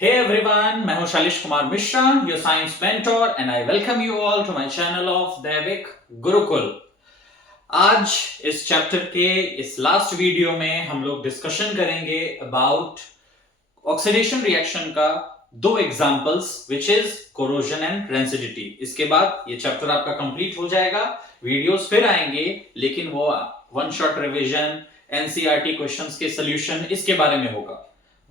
Hey everyone, मैं हूं Shalish Kumar Mishra, your science mentor and I welcome you all to my channel of Daivik Gurukul. आज इस chapter के इस लास्ट वीडियो में हम लोग डिस्कशन करेंगे अबाउट ऑक्सीडेशन रिएक्शन का दो examples which is corrosion and rancidity. इसके बाद ये चैप्टर आपका कंप्लीट हो जाएगा। वीडियोस फिर आएंगे लेकिन वो one shot revision, NCERT questions के सॉल्यूशन इसके बारे में होगा।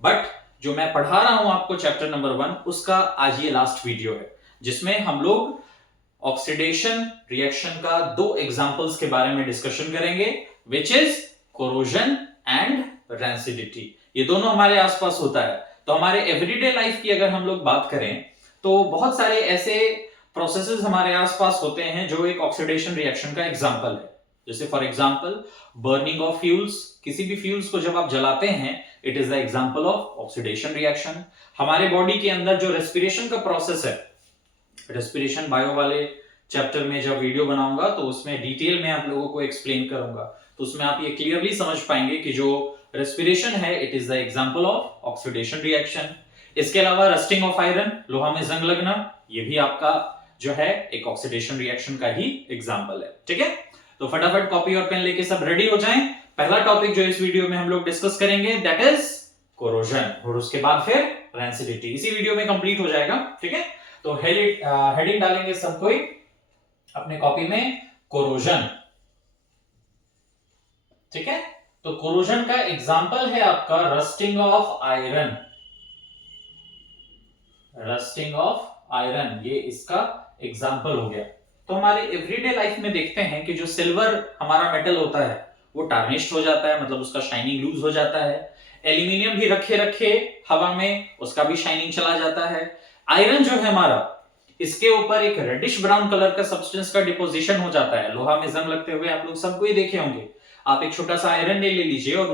बट जो मैं पढ़ा रहा हूं आपको चैप्टर नंबर 1 उसका आज ये लास्ट वीडियो है जिसमें हम लोग ऑक्सीडेशन रिएक्शन का दो एग्जांपल्स के बारे में डिस्कशन करेंगे which is corrosion and rancidity. ये दोनों हमारे आसपास होता है। तो हमारे एवरीडे लाइफ की अगर हम लोग बात करें तो बहुत सारे ऐसे प्रोसेसेस हमारे आसपास होते हैं जो एक ऑक्सीडेशन रिएक्शन का एग्जांपल है। जैसे for example burning of fuels, किसी भी फ्यूल्स को जब आप जलाते हैं it is the example of oxidation reaction. हमारे बॉडी के अंदर जो रेस्पिरेशन का प्रोसेस है, रेस्पिरेशन बायो वाले चैप्टर में जब वीडियो बनाऊंगा तो उसमें डिटेल में आप लोगों को एक्सप्लेन करूंगा, तो उसमें आप ये क्लियरली समझ पाएंगे कि जो रेस्पिरेशन है it is the example of oxidation reaction. इसके अलावा रस्टिंग ऑफ आयरन, लोहा में जंग लगना, ये भी आपका जो है एक ऑक्सीडेशन रिएक्शन का ही एग्जांपल है। ठीक है, तो फटाफट कॉपी और पेन लेके सब रेडी हो जाएं। पहला टॉपिक जो इस वीडियो में हम लोग डिस्कस करेंगे दैट इज कोरोजन, और उसके बाद फिर रेंसिडिटी इसी वीडियो में कंप्लीट हो जाएगा। ठीक है, तो हेडिंग डालेंगे सब कोई अपने कॉपी में, कोरोजन। ठीक है, तो कोरोजन का एग्जांपल है आपका rusting of iron. Rusting of iron ये इसका एग्जांपल हो गया। तो हमारे एवरीडे लाइफ में देखते हैं कि जो सिल्वर हमारा मेटल होता है वो टार्निश्ड हो जाता है, मतलब उसका शाइनिंग लूज हो जाता है। एल्यूमिनियम भी रखे रखे हवा में उसका भी शाइनिंग चला जाता है। आयरन जो है हमारा, इसके ऊपर एक रेडिश ब्राउन कलर का सब्सटेंस का डिपोजिशन हो जाता है। लोहा में जंग लगते हुए आप लोग सबको ही देखे होंगे। आप एक छोटा सा आयरन ले लीजिए और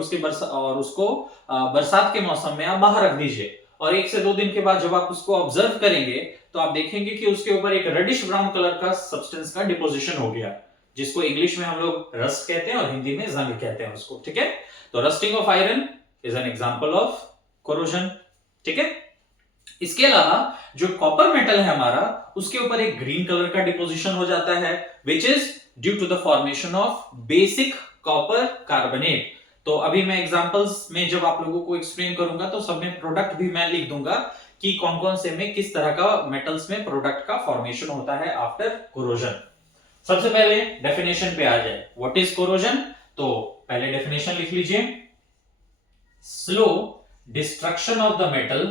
उसको बरसात के मौसम में आप बाहर रख दीजिए, और 1 से 2 दिन के बाद जब आप उसको ऑब्जर्व करेंगे तो आप देखेंगे कि उसके ऊपर एक रेडिश ब्राउन कलर का सब्सटेंस का डिपोजिशन हो गया, जिसको इंग्लिश में हम लोग रस्ट कहते हैं और हिंदी में जंग कहते हैं उसको। ठीक है, तो rusting of iron is an example of corrosion. ठीक है, इसके अलावा जो कॉपर मेटल है हमारा, उसके ऊपर एक ग्रीन कलर का डिपोजिशन हो जाता है which is due to the formation of basic copper carbonate. तो अभी मैं एग्जांपल्स में जब आप लोगों को एक्सप्लेन करूंगा तो सब में प्रोडक्ट भी मैं लिख दूंगा कि कौन कौन से में किस तरह का मेटल्स में प्रोडक्ट का फॉर्मेशन होता है आफ्टर कोरोजन। सबसे पहले डेफिनेशन पे आ जाए, व्हाट इज कोरोजन। तो पहले डेफिनेशन लिख लीजिए, slow destruction of the metal,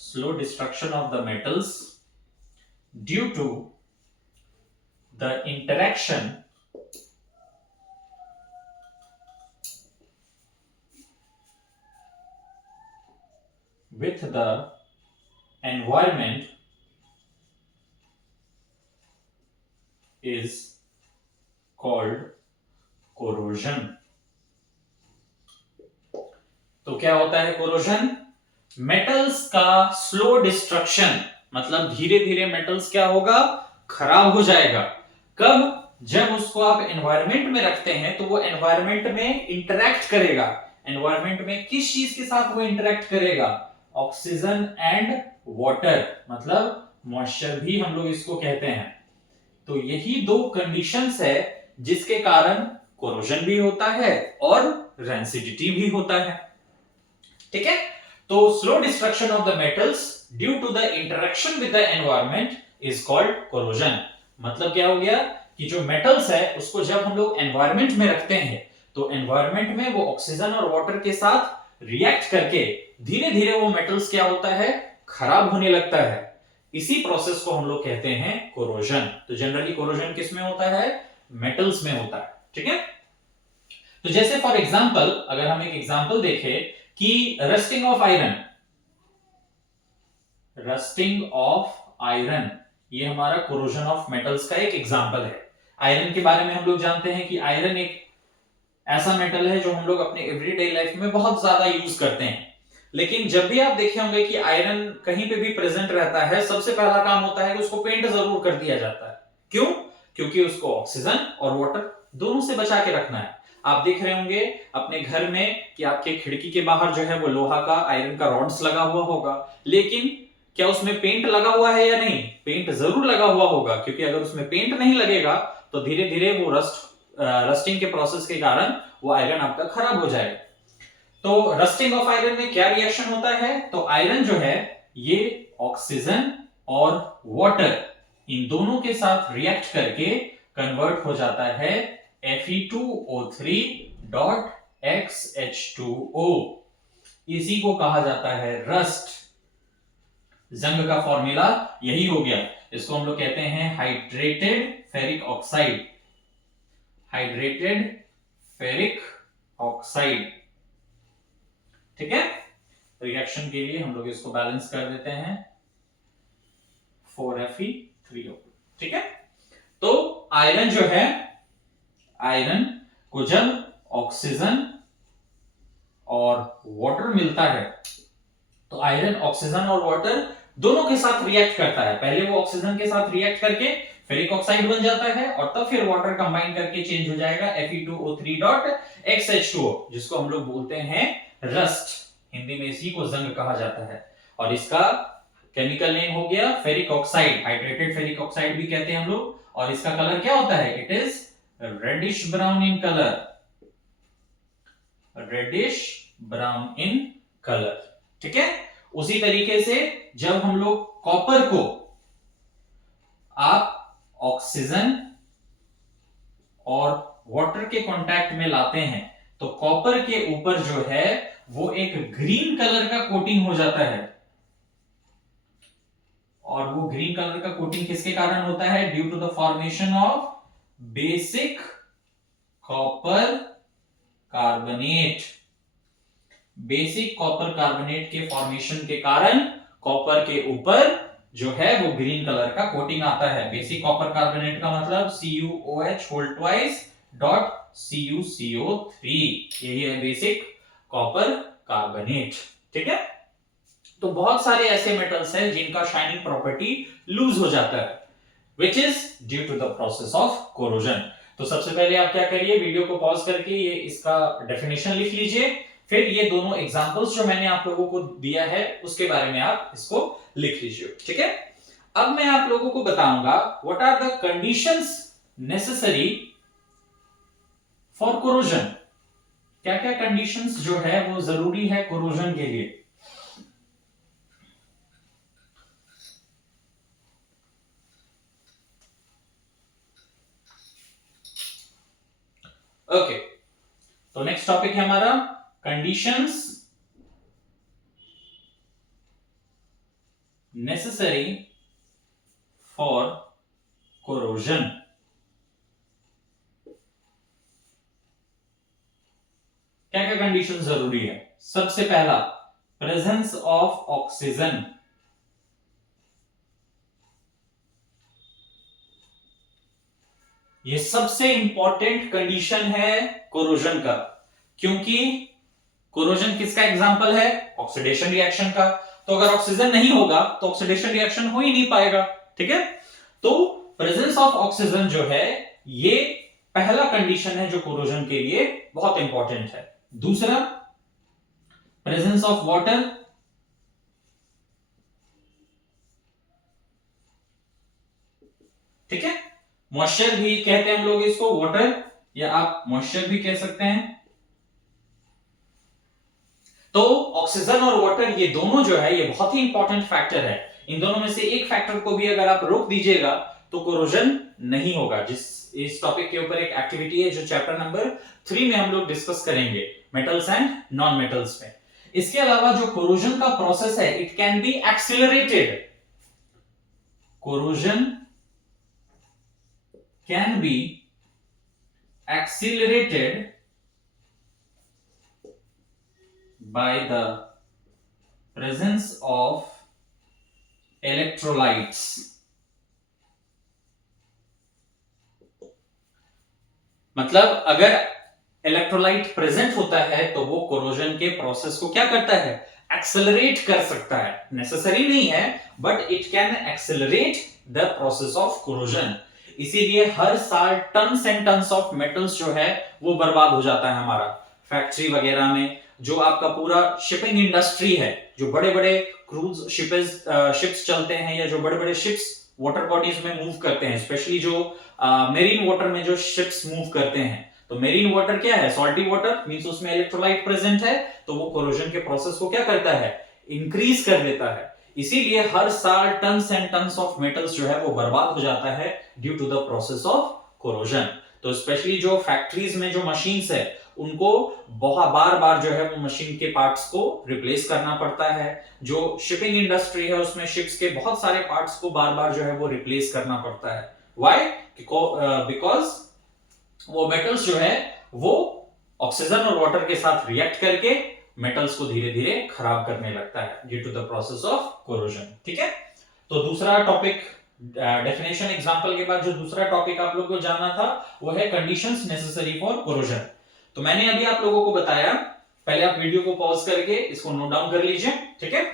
slow destruction of the metals due to the interaction with the environment is called corrosion। तो क्या होता है कोरोजन? मेटल्स का स्लो डिस्ट्रक्शन, मतलब धीरे धीरे मेटल्स क्या होगा, खराब हो जाएगा। कब? जब उसको आप एनवायरनमेंट में रखते हैं तो वो एनवायरनमेंट में इंटरैक्ट करेगा। एनवायरनमेंट में किस चीज के साथ वो इंटरैक्ट करेगा? ऑक्सीजन एंड वाटर, मतलब मॉइस्चर भी हम लोग इसको कहते हैं। तो यही दो कंडीशंस है जिसके कारण कोरोजन भी होता है और रेंसिडिटी भी होता है। ठीक है, तो slow destruction of the metals due to the interaction with the environment is called corrosion. मतलब क्या हो गया कि जो मेटल्स है उसको जब हम लोग एनवायरनमेंट में रखते हैं तो एनवायरनमेंट में वो ऑक्सीजन और वाटर के साथ रिएक्ट करके धीरे धीरे वो मेटल्स क्या होता है, खराब होने लगता है। इसी प्रोसेस को हम लोग कहते हैं कोरोजन। तो जनरली कोरोजन किस में होता है? मेटल्स में होता है। ठीक है, तो जैसे फॉर एग्जांपल अगर हम एक एग्जांपल देखें कि rusting of iron, rusting of iron ये हमारा कोरोजन ऑफ मेटल्स का एक एग्जांपल है। आयरन के बारे में हम लोग जानते हैं कि आयरन एक ऐसा मेटल है जो हम लोग अपने एवरीडे लाइफ में बहुत ज्यादा यूज करते हैं। लेकिन जब भी आप देखे होंगे कि आयरन कहीं पे भी प्रेजेंट रहता है, सबसे पहला काम होता है कि उसको पेंट जरूर कर दिया जाता है। क्यों? क्योंकि उसको ऑक्सीजन और वाटर दोनों से बचा के रखना है। आप देख रहे होंगे अपने घर में कि आपके खिड़की के बाहर जो है वो लोहा का आयरन का रॉड्स लगा हुआ होगा, लेकिन क्या उसमें पेंट लगा हुआ है या नहीं? पेंट जरूर लगा हुआ होगा, क्योंकि अगर उसमें पेंट नहीं लगेगा तो धीरे धीरे वो रस्टिंग के प्रोसेस के कारण वो आयरन आपका खराब हो जाएगा। तो रस्टिंग ऑफ आयरन में क्या रिएक्शन होता है? तो आयरन जो है ये ऑक्सीजन और वाटर इन दोनों के साथ रिएक्ट करके कन्वर्ट हो जाता है Fe2O3.XH2O। इसी को कहा जाता है रस्ट। जंग का फॉर्मूला यही हो गया। इसको हम लोग कहते हैं hydrated ferric oxide. Hydrated ferric oxide, ठीक है। रिएक्शन के लिए हम लोग इसको बैलेंस कर देते हैं 4Fe3O, ठीक है। तो आयरन जो है, आयरन को जब ऑक्सीजन और वाटर मिलता है तो आयरन ऑक्सीजन और वाटर दोनों के साथ रिएक्ट करता है। पहले वो ऑक्सीजन के साथ रिएक्ट करके फेरिक ऑक्साइड बन जाता है और तब फिर वाटर कंबाइन करके चेंज हो जाएगा Fe2O3.XH2O, जिसको हम लोग बोलते हैं रस्ट। हिंदी में इसी को जंग कहा जाता है। और इसका केमिकल नेम हो गया ferric oxide, hydrated ferric oxide भी कहते हैं हम लोग। और इसका कलर क्या होता है? It is reddish brown in colour, reddish brown in colour, ठीक है। उसी तरीके से जब हम लोग कॉपर को आप ऑक्सीजन और वाटर के कांटेक्ट में लाते हैं तो कॉपर के ऊपर जो है वो एक ग्रीन कलर का कोटिंग हो जाता है। और वो ग्रीन कलर का कोटिंग किसके कारण होता है? Due to the formation of basic copper carbonate. Basic copper carbonate के फॉर्मेशन के कारण कॉपर के ऊपर जो है वो ग्रीन कलर का कोटिंग आता है। बेसिक कॉपर कार्बोनेट का मतलब CuOH(CuCO3), यही है बेसिक कॉपर कार्बोनेट, ठीक है। तो बहुत सारे ऐसे मेटल्स हैं जिनका शाइनिंग प्रॉपर्टी लूज हो जाता है, which is due to the process of corrosion. तो सबसे पहले आप क्या करिए, वीडियो को पॉज करके ये इसका डेफिनेशन लिख लीजिए, फिर ये दोनों एग्जांपल्स जो मैंने आप लोगों को दिया है उसके बारे में आप इसको लिख लीजिए, ठीक है। अब मैं आप लोगों को बताऊंगा what are the conditions necessary for corrosion. क्या क्या कंडीशंस जो है वो जरूरी है कोरोजन के लिए। ओके, तो नेक्स्ट टॉपिक है हमारा कंडीशंस नेसेसरी फॉर कोरोजन। क्या क्या कंडीशन जरूरी है? सबसे पहला, प्रेजेंस ऑफ ऑक्सीजन। ये सबसे इंपॉर्टेंट कंडीशन है कोरोजन का, क्योंकि कोरोजन किसका एग्जाम्पल है? ऑक्सीडेशन रिएक्शन का। तो अगर ऑक्सीजन नहीं होगा तो ऑक्सीडेशन रिएक्शन हो ही नहीं पाएगा, ठीक है। तो प्रेजेंस ऑफ ऑक्सीजन जो है ये पहला कंडीशन है जो कोरोजन के लिए बहुत इंपॉर्टेंट है। दूसरा, प्रेजेंस ऑफ वाटर। ठीक है, मॉइस्चर भी कहते हैं हम लोग इसको, वाटर या आप मॉइस्चर भी कह सकते हैं। तो ऑक्सीजन और वाटर ये दोनों जो है ये बहुत ही इंपॉर्टेंट फैक्टर है। इन दोनों में से एक फैक्टर को भी अगर आप रोक दीजिएगा तो कोरोजन नहीं होगा। इस टॉपिक के ऊपर एक एक्टिविटी है जो चैप्टर नंबर 3 में हम लोग डिस्कस करेंगे, मेटल्स एंड नॉन मेटल्स में। इसके अलावा जो कोरोजन का प्रोसेस है it can be accelerated. Corrosion can B accelerated by the presence of electrolytes। मतलब अगर इलेक्ट्रोलाइट प्रेजेंट होता है तो वो कोरोजन के प्रोसेस को क्या करता है? एक्सेलरेट कर सकता है। नेसेसरी नहीं है but it can accelerate the process of corrosion. इसीलिए हर साल tons and tons of metals जो है वो बर्बाद हो जाता है हमारा फैक्ट्री वगैरह में। जो आपका पूरा शिपिंग इंडस्ट्री है, जो बड़े बड़े क्रूज शिप्स चलते हैं, या जो बड़े बड़े शिप्स वाटर बॉडीज में मूव करते हैं, स्पेशली जो मेरीन वाटर में जो शिप्स मूव करते हैं, तो मेरीन वाटर क्या है, सॉल्टी वाटर मींस उसमें इलेक्ट्रोलाइट प्रेजेंट है, तो वो कोरोजन के प्रोसेस को क्या करता है, इंक्रीज कर देता है। इसीलिए हर साल tons and tons of metals जो है वो बर्बाद हो जाता है due to the process of corrosion. तो स्पेशली जो फैक्ट्रीज में जो मशीन्स है उनको बहुत बार बार जो है वो मशीन के पार्ट्स को रिप्लेस करना पड़ता है। जो शिपिंग इंडस्ट्री है उसमें शिप्स के बहुत सारे पार्ट्स को बार बार जो है वो रिप्लेस करना पड़ता है। व्हाई? बिकॉज वो मेटल्स जो है वो ऑक्सीजन और वाटर के साथ रिएक्ट करके मेटल्स को धीरे धीरे खराब करने लगता है due to the process of corrosion. ठीक है, तो दूसरा टॉपिक डेफिनेशन एग्जांपल के बाद जो दूसरा टॉपिक आप लोगों को जानना था वो है कंडीशंस नेसेसरी फॉर कोरोजन। तो मैंने अभी आप लोगों को बताया, पहले आप वीडियो को पॉज करके इसको नोट डाउन कर लीजिए। ठीक है,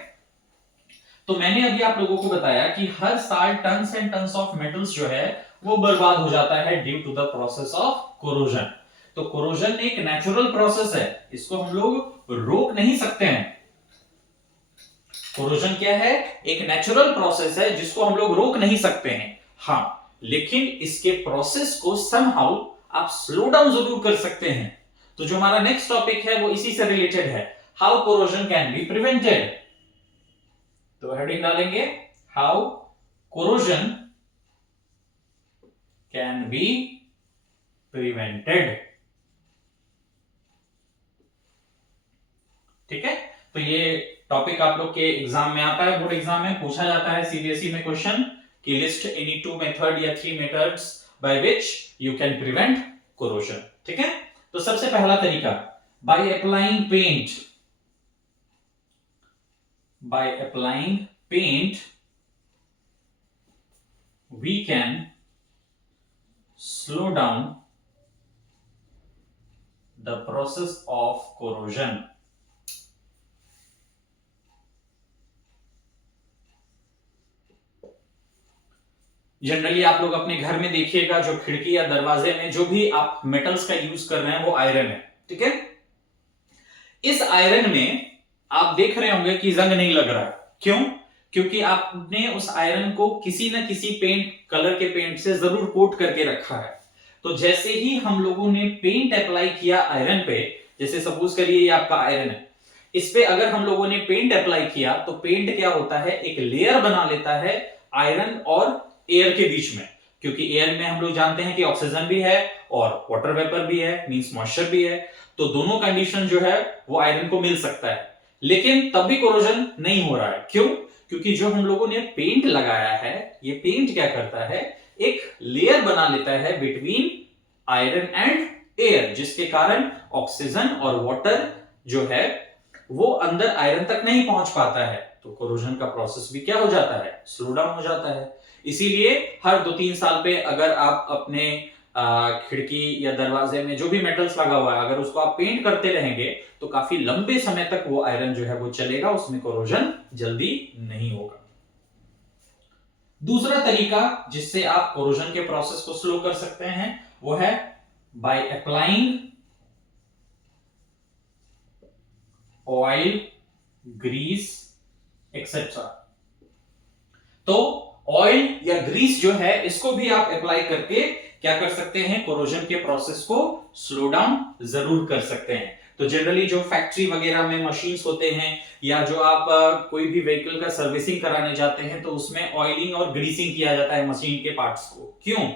तो मैंने अभी आप लोगों को बताया कि हर साल tons and tons of metals जो है वो बर्बाद हो जाता है due to the process of corrosion. तो कोरोजन एक नेचुरल प्रोसेस है, इसको हम लोग रोक नहीं सकते हैं। कोरोजन क्या है, एक नेचुरल प्रोसेस है जिसको हम लोग रोक नहीं सकते हैं। हाँ, लेकिन इसके प्रोसेस को समहाउ आप स्लो डाउन जरूर कर सकते हैं। तो जो हमारा नेक्स्ट टॉपिक है वो इसी से रिलेटेड है, how corrosion can be prevented. तो हेडिंग डालेंगे how corrosion can be prevented. ठीक है, तो ये टॉपिक आप लोग के एग्जाम में आता है, बोर्ड एग्जाम में पूछा जाता है सीबीएसई में क्वेश्चन कि लिस्ट एनी 2 मेथड या 3 methods by which you can prevent corrosion. ठीक है, तो सबसे पहला तरीका, by applying paint. By applying paint we can slow down the process of corrosion. Generally आप लोग अपने घर में देखिएगा, जो खिड़की या दरवाजे में जो भी आप मेटल्स का यूज कर रहे हैं वो आयरन है। ठीक है, इस आयरन में आप देख रहे होंगे कि जंग नहीं लग रहा है। क्यों? क्योंकि आपने उस आयरन को किसी न किसी पेंट, कलर के पेंट से जरूर कोट करके रखा है। तो जैसे ही हम लोगों ने पेंट अप्लाई किया आयरन पे, जैसे सपोज करिए ये आपका आयरन है, इस पे अगर हम लोगों ने पेंट अप्लाई किया तो पेंट क्या होता है, एक लेयर बना लेता है आयरन और एयर के बीच में। क्योंकि एयर में हम लोग जानते हैं कि ऑक्सीजन भी है और वाटर वेपर भी है, मींस मॉइस्चर भी है, तो दोनों कंडीशन जो है वो आयरन को मिल सकता है। लेकिन तब भी कोरोजन नहीं हो रहा है। क्यों? क्योंकि जो हम लोगों ने पेंट लगाया है, ये पेंट क्या करता है, एक लेयर बना लेता है बिटवीन आयरन एंड एयर, जिसके कारण ऑक्सीजन और वाटर जो है वो अंदर आयरन तक नहीं पहुंच पाता है। तो कोरोजन का प्रोसेस भी क्या हो जाता है, स्लो डाउन हो जाता है। इसीलिए हर 2-3 साल पे अगर आप अपने खिड़की या दरवाजे में जो भी मेटल्स लगा हुआ है, अगर उसको आप पेंट करते रहेंगे तो काफी लंबे समय तक वो आयरन जो है वो चलेगा, उसमें कोरोजन जल्दी नहीं होगा। दूसरा तरीका जिससे आप कोरोजन के प्रोसेस को स्लो कर सकते हैं वो है by applying oil, grease etcetera. तो ऑयल या ग्रीस जो है इसको भी आप अप्लाई करके क्या कर सकते हैं, कोरोजन के प्रोसेस को स्लो डाउन जरूर कर सकते हैं। तो जनरली जो फैक्ट्री वगैरह में मशीन्स होते हैं, या जो आप कोई भी व्हीकल का सर्विसिंग कराने जाते हैं, तो उसमें ऑयलिंग और ग्रीसिंग किया जाता है मशीन के पार्ट्स को। क्यों?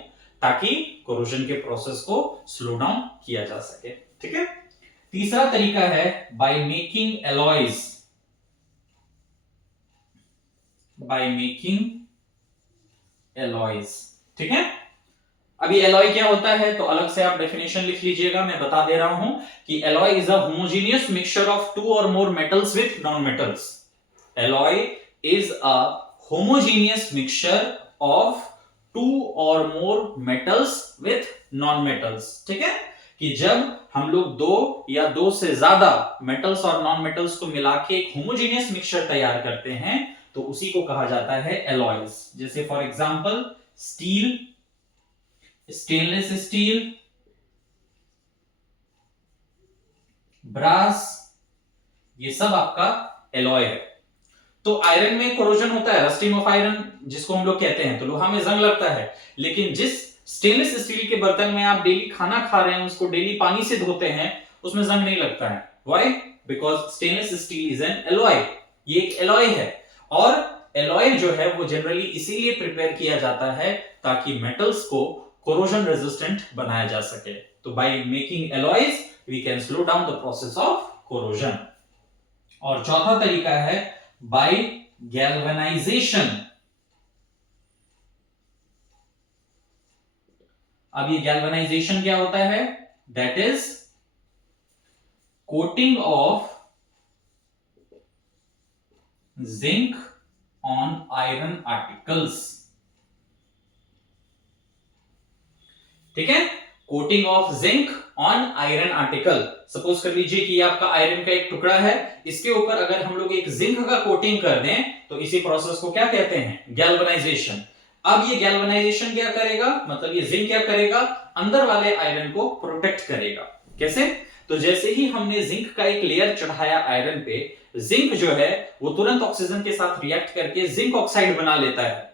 ताकि कोरोजन के प्रोसेस को स्लो डाउन किया जा सके। ठीक है, तीसरा तरीका है bye making alloys. Bye making alloys. ठीक है, अभी एलॉय क्या होता है तो अलग से आप डेफिनेशन लिख लीजिएगा, मैं बता दे रहा हूं कि alloy is a homogeneous mixture of 2 और मोर metals with non metals. Alloy is a homogeneous mixture of 2 और मोर मेटल्स विथ नॉन मेटल्स। ठीक है, कि जब हम लोग 2 या 2 से ज्यादा मेटल्स और नॉन मेटल्स को मिला के एक होमोजेनियस मिक्सचर तैयार करते हैं तो उसी को कहा जाता है एलॉयज। जैसे for example steel, stainless steel, brass, ये सब आपका एलॉय है। तो आयरन में कोरोजन होता है, रस्टिंग ऑफ आयरन जिसको हम लोग कहते हैं, तो लोहा में जंग लगता है। लेकिन जिस स्टेनलेस स्टील के बर्तन में आप डेली खाना खा रहे हैं, उसको डेली पानी से धोते हैं, उसमें जंग नहीं लगता है। Why? Because stainless steel is an alloy, ये एक एलॉय है। और एलॉय जो है वो जनरली इसीलिए प्रिपेयर किया जाता है ताकि मेटल्स को कोरोजन रेजिस्टेंट बनाया जा सके। तो by making alloys we can slow down the process of corrosion. और चौथा तरीका है बाय गैल्वेनाइजेशन। अब ये गैल्वेनाइजेशन क्या होता है? That is coating of zinc on iron articles. ठीक है, coating of zinc on iron article. Suppose कर लीजिए कि ये आपका आयरन का एक टुकड़ा है, इसके ऊपर अगर हम लोग एक जिंक का कोटिंग कर दें तो इसी प्रोसेस को क्या कहते हैं? गैल्वेनाइजेशन। अब ये गैल्वेनाइजेशन क्या करेगा? मतलब ये जिंक क्या करेगा? अंदर वाले आयरन को प्रोटेक्ट करेगा। कैसे? तो जैसे ही हमने जिंक का एक लेयर चढ़ाया आयरन पे, जिंक जो है वो तुरंत ऑक्सीजन के साथ रिएक्ट करके जिंक ऑक्साइड बना लेता है,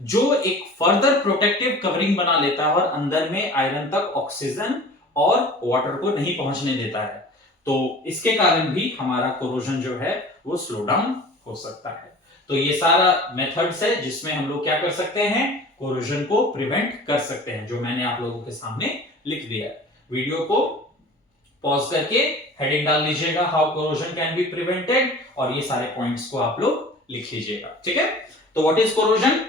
जो एक फर्दर प्रोटेक्टिव कवरिंग बना लेता है और अंदर में आयरन तक ऑक्सीजन और वाटर को नहीं पहुंचने देता है। तो इसके कारण भी हमारा कोरोजन जो है वो स्लो डाउन हो सकता है। तो ये सारा मेथड्स है जिसमें हम लोग क्या कर सकते हैं? कोरोजन को प्रिवेंट कर सकते हैं, जो मैंने आप लोगों के सामने लिख दिया है। वीडियो को पॉज करके हेडिंग डाल लीजिएगा, how corrosion can be prevented, और ये सारे पॉइंट्स को आप लोग लिख लीजिएगा। ठीक है, तो what is corrosion?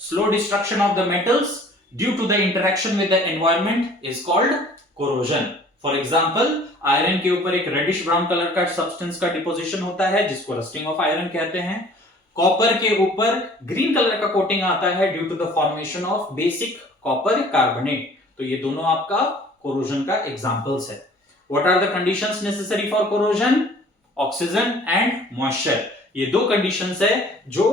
Slow destruction of the metals due to the interaction with the environment is called corrosion. For example, iron के ऊपर एक रेडिश ब्राउन कलर का सब्सटेंस का डिपोजिशन होता है जिसको रस्टिंग ऑफ आयरन कहते हैं। कॉपर के ऊपर ग्रीन कलर का कोटिंग आता है due to the formation of basic copper carbonate. तो ये दोनों आपका कोरोजन का एग्जांपल्स है। What are the conditions necessary for corrosion? Oxygen and moisture. ये दो कंडीशंस है जो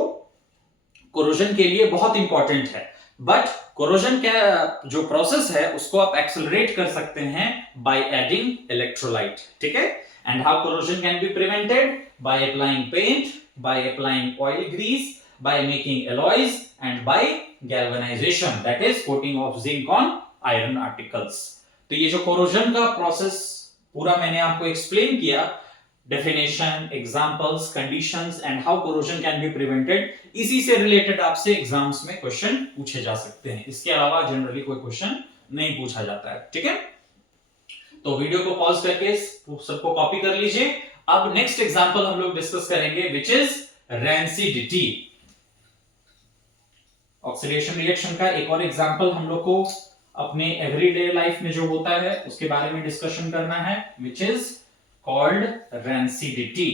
कोरोजन के लिए बहुत इंपॉर्टेंट है। बट कोरोजन का जो प्रोसेस है उसको आप एक्सेलरेट कर सकते हैं बाय एडिंग इलेक्ट्रोलाइट। ठीक है, and how corrosion can be prevented? By applying paint, by applying oil grease, by making alloys and by galvanization, that is coating of zinc on iron articles. तो ये जो corrosion का process पूरा मैंने आपको explain किया, definition, examples, conditions and how corrosion can be prevented, इसी से रिलेटेड आपसे एग्जाम्स में क्वेश्चन पूछे जा सकते हैं। इसके अलावा जनरली कोई क्वेश्चन नहीं पूछा जाता है। ठीक है, तो वीडियो को पॉज करके सबको कॉपी कर लीजिए। अब नेक्स्ट एग्जांपल हम लोग डिस्कस करेंगे which is rancidity. Oxidation reaction का एक और एग्जांपल हम लोग को अपने एवरीडे लाइफ में जो होता है उसके बारे में डिस्कशन करना है, विच इज कॉल्ड रैंसिडिटी।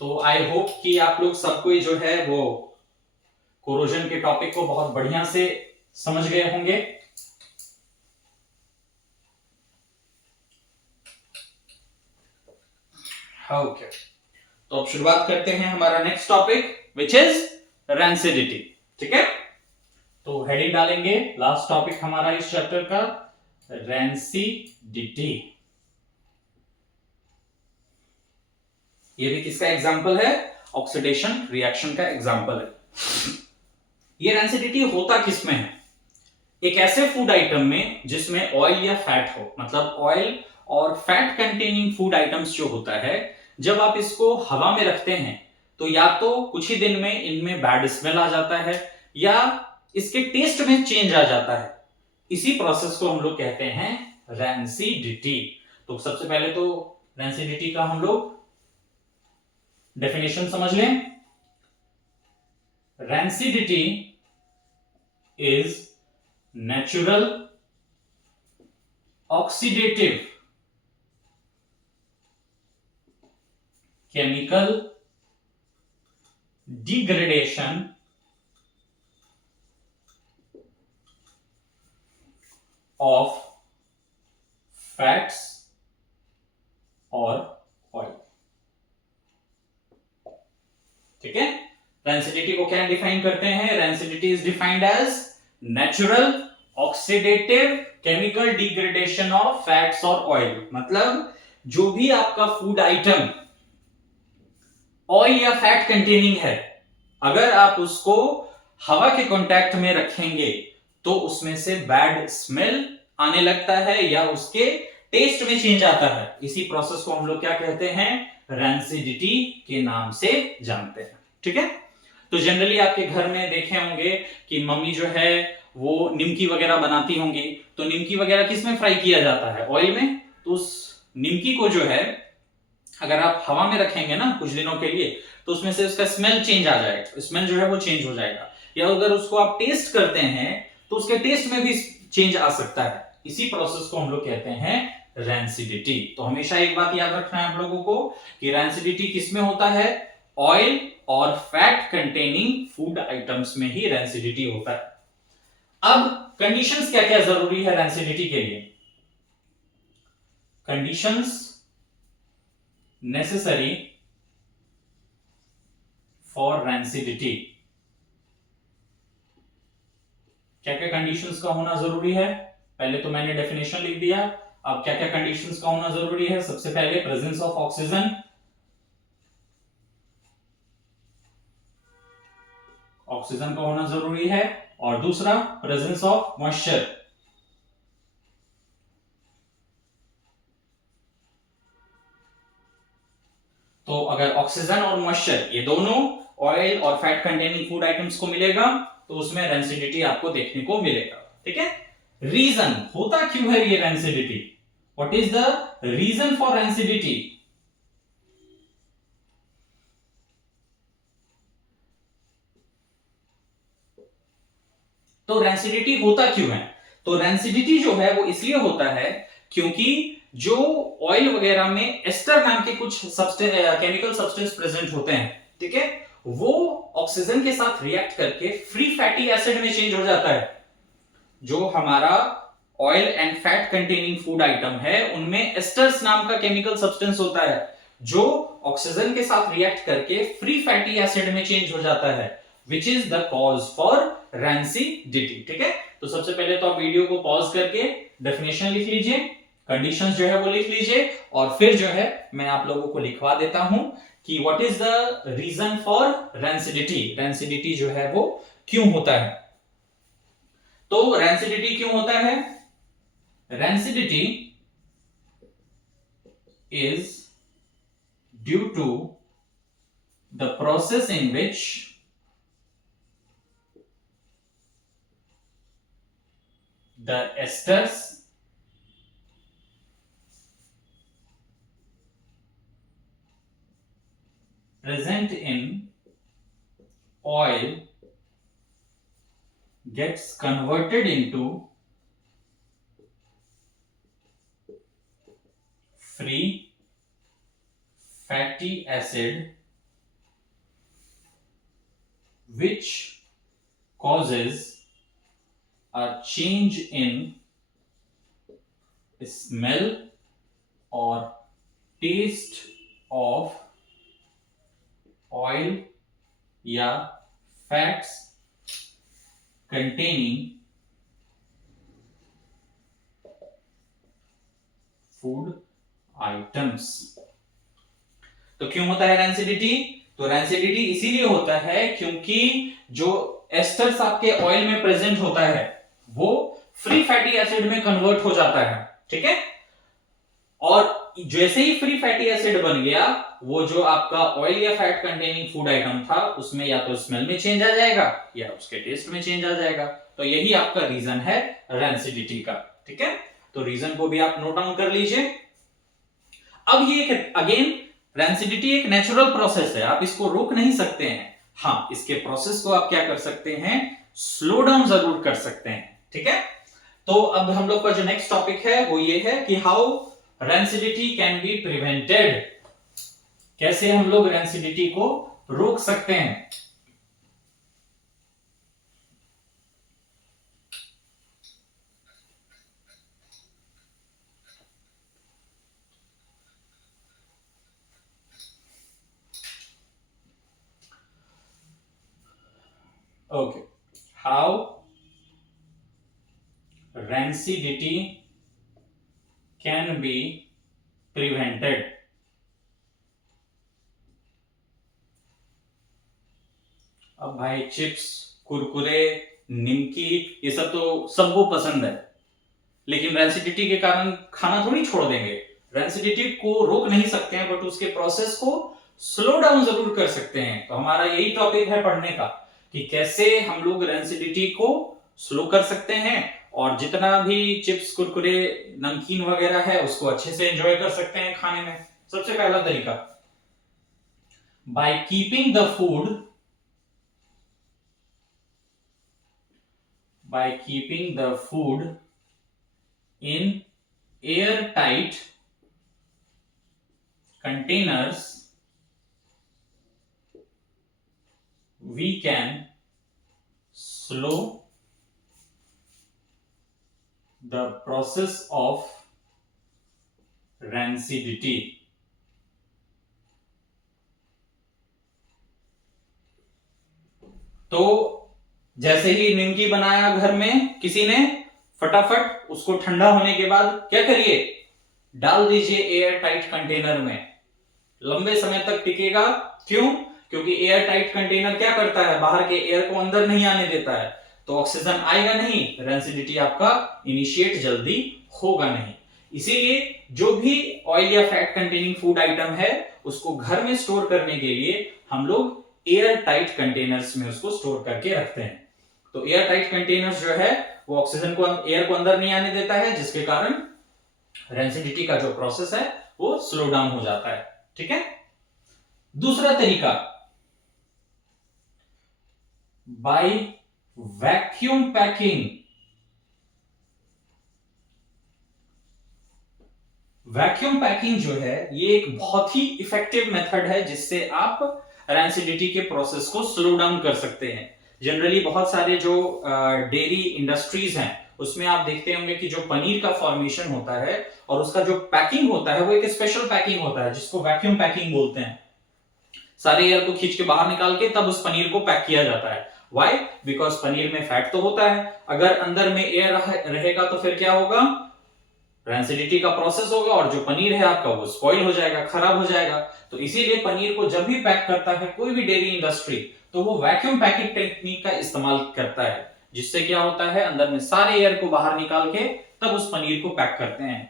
तो आई होप कि आप लोग सबको जो है वो कोरोजन के टॉपिक को बहुत बढ़िया से समझ गए होंगे। ओके, तो अब शुरुआत करते हैं हमारा next topic which is rancidity. ठीक है, तो हेडिंग डालेंगे लास्ट टॉपिक हमारा इस चैप्टर का, रैंसिडिटी। ये भी किसका एग्जांपल है? ऑक्सीडेशन रिएक्शन का एग्जांपल है। ये रैंसिडिटी होता किसमें है? एक ऐसे फूड आइटम में जिसमें ऑयल या फैट हो, मतलब ऑयल और फैट कंटेनिंग फूड आइटम्स जो होता है, जब आप इसको हवा में रखते हैं तो या तो कुछ ही दिन में इनमें बैड स्मेल आ जाता है या इसके टेस्ट में चेंज आ जाता है। इसी प्रोसेस को हम लोग कहते हैं रैंसिडिटी। तो सबसे पहले तो रैंसिडिटी का हम लोग डेफिनेशन समझ लें। Rancidity is natural oxidative chemical degradation of fats or oil। ठीक है, रेंसिडिटी को क्या डिफाइन करते हैं? Rancidity is defined as natural oxidative chemical degradation of fats और ऑयल। मतलब जो भी आपका फूड आइटम ऑयल या फैट कंटेनिंग है, अगर आप उसको हवा के कांटेक्ट में रखेंगे तो उसमें से बैड स्मेल आने लगता है या उसके टेस्ट में चेंज आता है। इसी प्रोसेस को हम लोग क्या कहते हैं? रैंसिडिटी के नाम से जानते हैं। ठीक है, तो जनरली आपके घर में देखे होंगे कि मम्मी जो है वो निमकी वगैरह बनाती होंगी, तो निमकी वगैरह किस में फ्राई किया जाता है? ऑयल में। तो उस निमकी को जो है अगर आप हवा में रखेंगे ना कुछ दिनों के लिए, तो उसमें से उसका स्मेल चेंज आ जाएगा, स्मेल जो है वो चेंज हो जाएगा। या अगर उसको आप टेस्ट करते हैं तो उसके टेस्ट में भी चेंज आ सकता है। इसी प्रोसेस को हम लोग कहते हैं रैंसिडिटी। तो हमेशा एक बात याद रखना है आप लोगों को कि रैंसिडिटी किसमें होता है? ऑयल और फैट कंटेनिंग फूड आइटम्स में ही रैंसिडिटी होता है। अब कंडीशंस क्या क्या जरूरी है रैंसिडिटी के लिए? Conditions necessary for rancidity. क्या क्या कंडीशंस का होना जरूरी है? पहले तो मैंने डेफिनेशन लिख दिया, अब क्या क्या कंडीशंस का होना जरूरी है? सबसे पहले प्रेजेंस ऑफ ऑक्सीजन, ऑक्सीजन का होना जरूरी है, और दूसरा प्रेजेंस ऑफ मॉइस्चर। तो अगर ऑक्सीजन और मॉइस्चर ये दोनों ऑयल और फैट कंटेनिंग फूड आइटम्स को मिलेगा तो उसमें रैंसिडिटी आपको देखने को मिलेगा। ठीक है, रीजन होता क्यों है ये rancidity? What is the reason for rancidity? तो रैंसिडिटी होता क्यों है? तो रैंसिडिटी जो है वो इसलिए होता है क्योंकि जो ऑयल वगैरह में एस्टर नाम के कुछ केमिकल सब्सटेंस प्रेजेंट होते हैं, ठीक है, वो ऑक्सीजन के साथ रिएक्ट करके फ्री फैटी एसिड में चेंज हो जाता है। जो हमारा oil and fat containing food item है उनमें एस्टर्स नाम का केमिकल सब्सटेंस होता है जो ऑक्सीजन के साथ रिएक्ट करके फ्री फैटी एसिड में चेंज हो जाता है, which is the cause for rancidity. ठीक है, तो सबसे पहले तो आप वीडियो को पॉज करके डेफिनेशन लिख लीजिए, कंडीशंस जो है वो लिख लीजिए, और फिर जो है मैं आप लोगों को लिखवा देता हूं कि what is the reason for rancidity. Rancidity जो है वो क्यों होता है? तो रैंसिडिटी क्यों होता है? Rancidity is due to the process in which the esters present in oil gets converted into free fatty acid, which causes a change in smell or taste of oil या fats containing फूड आइटम्स। तो क्यों होता है rancidity? तो rancidity इसीलिए होता है क्योंकि जो एस्टर्स आपके ऑयल में प्रेजेंट होता है वो फ्री फैटी एसिड में कन्वर्ट हो जाता है। ठीक है, और जैसे ही फ्री फैटी एसिड बन गया वो जो आपका ऑयल या फैट कंटेनिंग फूड आइटम था उसमें या तो स्मेल में चेंज आ जाएगा या उसके टेस्ट में चेंज आ जाएगा। तो यही आपका रीजन है रैंसिडिटी का। ठीक है, तो रीजन को भी आप नोट डाउन कर लीजिए। अब ये अगेन रैंसिडिटी एक नेचुरल प्रोसेस है, आप इसको रोक नहीं सकते हैं। हाँ, इसके प्रोसेस को आप क्या कर सकते हैं? स्लो डाउन जरूर कर सकते हैं। ठीक है, तो अब हम लोग का जो नेक्स्ट टॉपिक है वो ये है कि how rancidity can be prevented. कैसे हम लोग रैंसिडिटी को रोक सकते हैं? Okay, how rancidity can be prevented। अब भाई चिप्स, कुरकुरे, निमकी, ये सब तो सबको पसंद है, लेकिन रेंसिडिटी के कारण खाना थोड़ी छोड़ देंगे। रेंसिडिटी को रोक नहीं सकते हैं, बट उसके प्रोसेस को स्लो डाउन जरूर कर सकते हैं। तो हमारा यही टॉपिक है पढ़ने का कि कैसे हम लोग रेंसिडिटी को स्लो कर सकते हैं और जितना भी चिप्स, कुरकुरे, नमकीन वगैरह है उसको अच्छे से एंजॉय कर सकते हैं खाने में। सबसे पहला तरीका, by keeping the food in airtight containers, we can slow the process of rancidity। तो जैसे ही निमकी बनाया घर में किसी ने, फटाफट उसको ठंडा होने के बाद क्या करिए, डाल दीजिए एयर टाइट कंटेनर में। लंबे समय तक टिकेगा। क्यों? क्योंकि एयर टाइट कंटेनर क्या करता है, बाहर के एयर को अंदर नहीं आने देता है, तो ऑक्सीजन आएगा नहीं, रेंसिडिटी आपका इनिशिएट जल्दी होगा नहीं। इसीलिए जो भी ऑयल या फैट कंटेनिंग फूड आइटम है उसको घर में स्टोर करने के लिए हम लोग एयर टाइट कंटेनर्स में उसको स्टोर करके रखते हैं। तो एयर टाइट कंटेनर्स जो है वो ऑक्सीजन को, एयर को अंदर नहीं आने देता है, जिसके कारण रेंसिडिटी का जो प्रोसेस है वो स्लो डाउन हो जाता है। ठीक है। दूसरा तरीका, by vacuum packing. Vacuum packing जो है ये एक बहुत ही इफेक्टिव मेथड है जिससे आप रेंसिडिटी के प्रोसेस को स्लो डाउन कर सकते हैं। जनरली बहुत सारे जो डेयरी इंडस्ट्रीज हैं उसमें आप देखते होंगे कि जो पनीर का फॉर्मेशन होता है और उसका जो पैकिंग होता है वो एक स्पेशल पैकिंग होता है जिसको वैक्यूम पैकिंग बोलते हैं। सारे एयर को खींच के बाहर निकाल के तब उस पनीर को पैक किया जाता है। व्हाई? बिकॉज पनीर में फैट तो होता है, अगर अंदर में एयर रहेगा तो फिर क्या होगा, रेंसिडिटी का प्रोसेस होगा और जो पनीर है आपका वो स्पॉइल हो जाएगा, खराब हो जाएगा। तो इसीलिए पनीर को जब भी पैक करता है कोई भी डेयरी इंडस्ट्री, तो वो वैक्यूम पैकिंग टेक्निक का इस्तेमाल करता है, जिससे क्या होता है अंदर में सारे एयर को बाहर निकाल के तब उस पनीर को पैक करते हैं।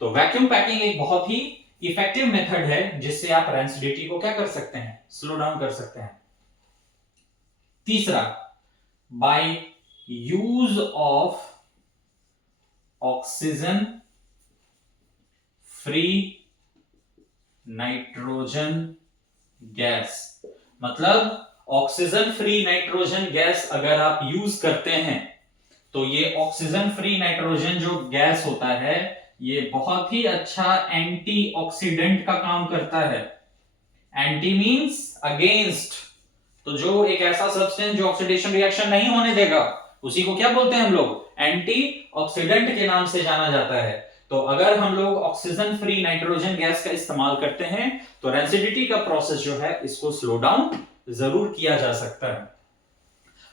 तो वैक्यूम पैकिंग एक बहुत ही इफेक्टिव मेथड है जिससे आप रेंसिडिटी को क्या कर सकते हैं, स्लो डाउन कर सकते हैं। तीसरा, by use of oxygen free nitrogen gas. मतलब ऑक्सीजन फ्री नाइट्रोजन गैस अगर आप यूज करते हैं तो ये ऑक्सीजन फ्री नाइट्रोजन जो गैस होता है ये बहुत ही अच्छा एंटीऑक्सीडेंट का काम करता है। एंटी मींस अगेंस्ट, तो जो एक ऐसा सब्सटेंस जो ऑक्सीडेशन रिएक्शन नहीं होने देगा उसी को क्या बोलते हैं हम लोग, एंटीऑक्सीडेंट के नाम से जाना जाता है। तो अगर हम लोग ऑक्सीजन फ्री नाइट्रोजन गैस का इस्तेमाल करते हैं तो रेंसिडिटी का प्रोसेस जो है इसको स्लो डाउन जरूर किया जा सकता है।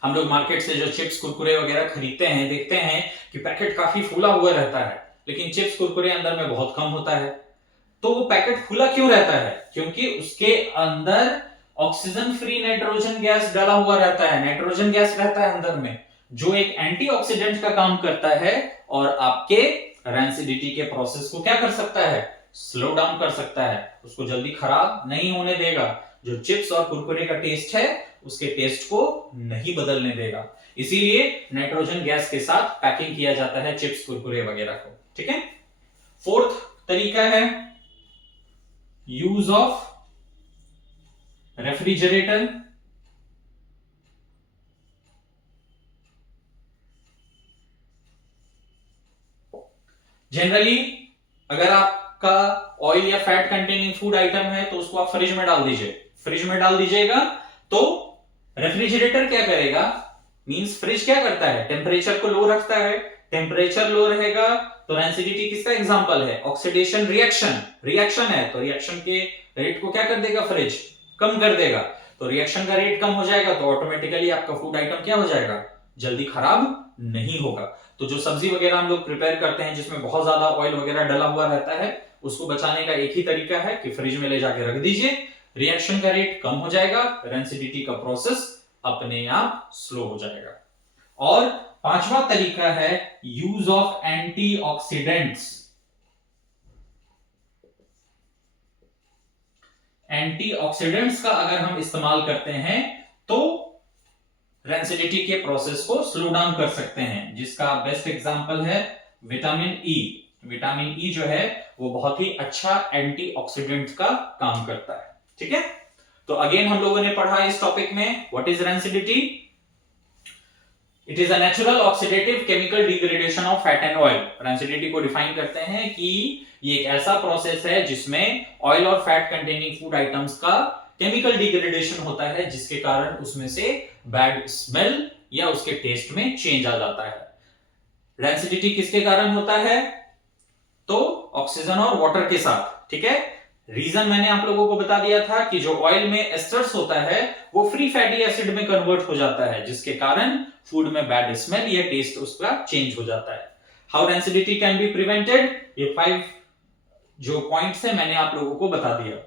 हम लोग मार्केट से जो चिप्स, कुरकुरे वगैरह खरीदते हैं देखते हैं कि पैकेट काफी फूला हुआ रहता है, लेकिन चिप्स, कुरकुरे अंदर में बहुत कम होता है। तो वो पैकेट फूला क्यों रहता है? क्योंकि उसके अंदर ऑक्सीजन फ्री नाइट्रोजन गैस डाला हुआ रहता है, नाइट्रोजन गैस रहता है अंदर में, जो एक एंटीऑक्सीडेंट का काम करता है और आपके रेंसिडिटी के प्रोसेस को क्या कर सकता है, स्लो डाउन कर सकता है, उसको जल्दी खराब नहीं होने देगा। जो चिप्स और कुरकुरे का टेस्ट है उसके टेस्ट को नहीं बदलने देगा। इसीलिए नाइट्रोजन गैस के साथ पैकिंग किया जाता है चिप्स, कुरकुरे वगैरह को। ठीक है। फोर्थ तरीका है यूज ऑफ रेफ्रिजरेटर। जनरली अगर आपका ऑयल या फैट कंटेनिंग फूड आइटम है तो उसको आप फ्रिज में डाल दीजिए। फ्रिज में डाल दीजिएगा तो रेफ्रिजरेटर क्या करेगा, मींस फ्रिज क्या करता है, टेम्परेचर को लो रखता है। टेम्परेचर लो रहेगा तो रेंसिडिटी किसका एग्जांपल है, ऑक्सीडेशन रिएक्शन है, तो रिएक्शन के रेट को क्या कर देगा, फ्रिज कम कर देगा। तो तो रिएक्शन का रेट कम हो जाएगा तो ऑटोमेटिकली आपका फूड आइटम क्या हो जाएगा, जल्दी खराब नहीं होगा। तो जो सब्जी वगैरह हम लोग प्रिपेयर करते हैं जिसमें बहुत ज्यादा ऑयल वगैरह डला हुआ रहता है, उसको बचाने का एक ही तरीका है कि फ्रिज में ले जाके रख दीजिए, रिएक्शन का रेट कम हो जाएगा, रेंसिडिटी का प्रोसेस अपने आप स्लो हो जाएगा। और पांचवा तरीका है यूज ऑफ एंटीऑक्सीडेंट्स। एंटीऑक्सीडेंट्स का अगर हम इस्तेमाल करते हैं तो रेंसिडिटी के प्रोसेस को स्लो डाउन कर सकते हैं, जिसका बेस्ट एग्जांपल है विटामिन ई। विटामिन ई जो है वो बहुत ही अच्छा एंटीऑक्सीडेंट का काम करता है। ठीक है, तो अगेन हम लोगों ने पढ़ा इस टॉपिक में what is rancidity. It is a natural oxidative chemical degradation of fat and oil. Rancidity को डिफाइन करते हैं कि ये एक ऐसा प्रोसेस है जिसमें ऑयल और फैट कंटेनिंग फूड आइटम्स का केमिकल डिग्रेडेशन होता है, जिसके कारण उसमें से बैड स्मेल या उसके टेस्ट में चेंज आ जाता है। रेंसिडिटी किसके कारण होता है, तो ऑक्सीजन और वाटर के साथ। ठीक है, रीजन मैंने आप लोगों को बता दिया था कि जो ऑयल में एस्टर्स होता है वो फ्री फैटी एसिड में कन्वर्ट हो जाता है, जिसके कारण फूड में बैड स्मेल या टेस्ट उसका चेंज हो जाता है। How rancidity can be prevented, ये 5 जो पॉइंट्स है मैंने आप लोगों को बता दिया।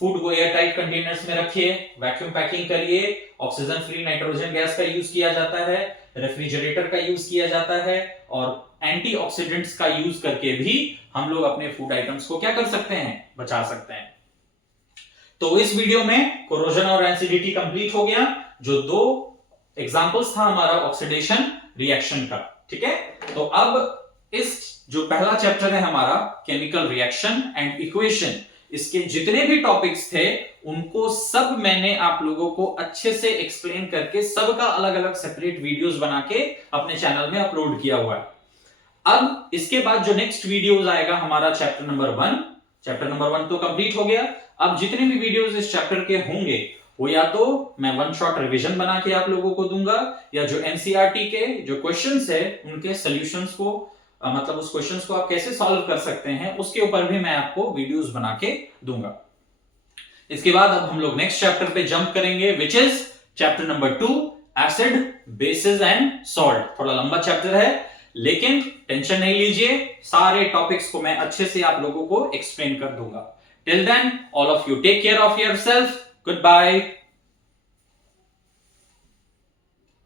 फूड को एयर टाइट कंटेनर्स में रखिए, वैक्यूम पैकिंग करिए, ऑक्सीजन फ्री नाइट्रोजन गैस का यूज किया जाता है, रेफ्रिजरेटर का यूज किया जाता है, और एंटीऑक्सीडेंट्स का यूज करके भी हम लोग अपने फूड आइटम्स को क्या कर सकते हैं, बचा सकते हैं। तो इस वीडियो में कोरोजन और रेंसिडिटी कंप्लीट हो गया, जो 2 एग्जांपल्स था हमारा ऑक्सीडेशन रिएक्शन का। ठीक है, तो अब इस जो पहला चैप्टर है हमारा केमिकल रिएक्शन एंड इक्वेशन, इसके जितने भी टॉपिक्स थे उनको सब मैंने आप लोगों को अच्छे से एक्सप्लेन करके सबका अलग अलग सेपरेट वीडियोस बना के अपने चैनल में अपलोड किया हुआ है। अब इसके बाद जो नेक्स्ट वीडियोस आएगा हमारा चैप्टर नंबर 1 तो कंप्लीट हो गया। अब जितने भी वीडियोस इस चैप्टर के होंगे वो या तो मैं 1 शॉट रिवीजन बना के आप लोगों को दूंगा, या जो एनसीईआरटी के जो क्वेश्चंस है उनके सॉल्यूशंस को मतलब उस क्वेश्चंस को आप कैसे सॉल्व कर सकते हैं उसके ऊपर भी मैं आपको वीडियोस बना के दूंगा। इसके बाद अब हम लोग नेक्स्ट चैप्टर पे जंप करेंगे, which is chapter number 2 acid basis and salt. थोड़ा लंबा चैप्टर है लेकिन टेंशन नहीं लीजिए, सारे टॉपिक्स को मैं अच्छे से आप लोगों को एक्सप्लेन कर दूंगा। Till then all of you take care of yourself, good bye.